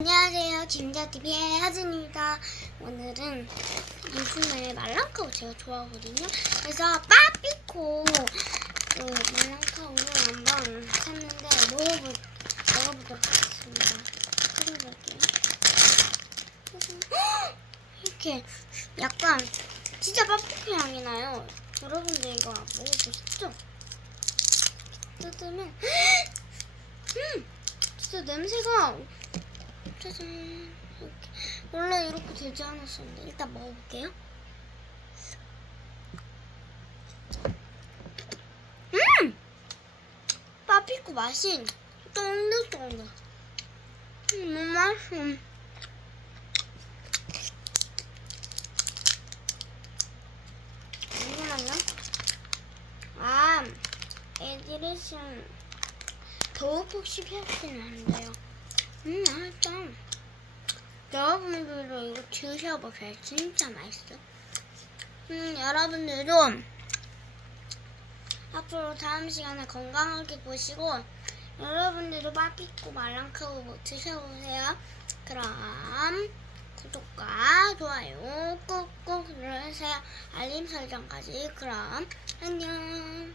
안녕하세요. 김자TV의 하진입니다. 오늘은 요즘에 말랑카우 제가 좋아하거든요. 그래서 빠삐코 그 말랑카우를 한번 샀는데 먹어볼, 먹어보도록 하겠습니다. 끓여볼게요. 이렇게 약간 진짜 빠삐코 향이 나요. 여러분들 이거 먹어보셨죠? 뜯으면 음! 진짜 냄새가 짜잔 이렇게 원래 이렇게 되지 않았었는데 일단 먹어볼게요. 음! 빠피코 맛이 쫀득쫀득 음, 너무 맛있어. 잠시만요 아 에디레션 더욱 혹시 안 돼요 음, 맛있다. 여러분들도 이거 드셔보세요. 진짜 맛있어. 음, 여러분들도 앞으로 다음 시간에 건강하게 보시고 여러분들도 빠삐꼬 말랑크고 드셔보세요. 그럼 구독과 좋아요 꾹꾹 눌러주세요. 알림 설정까지. 그럼 안녕.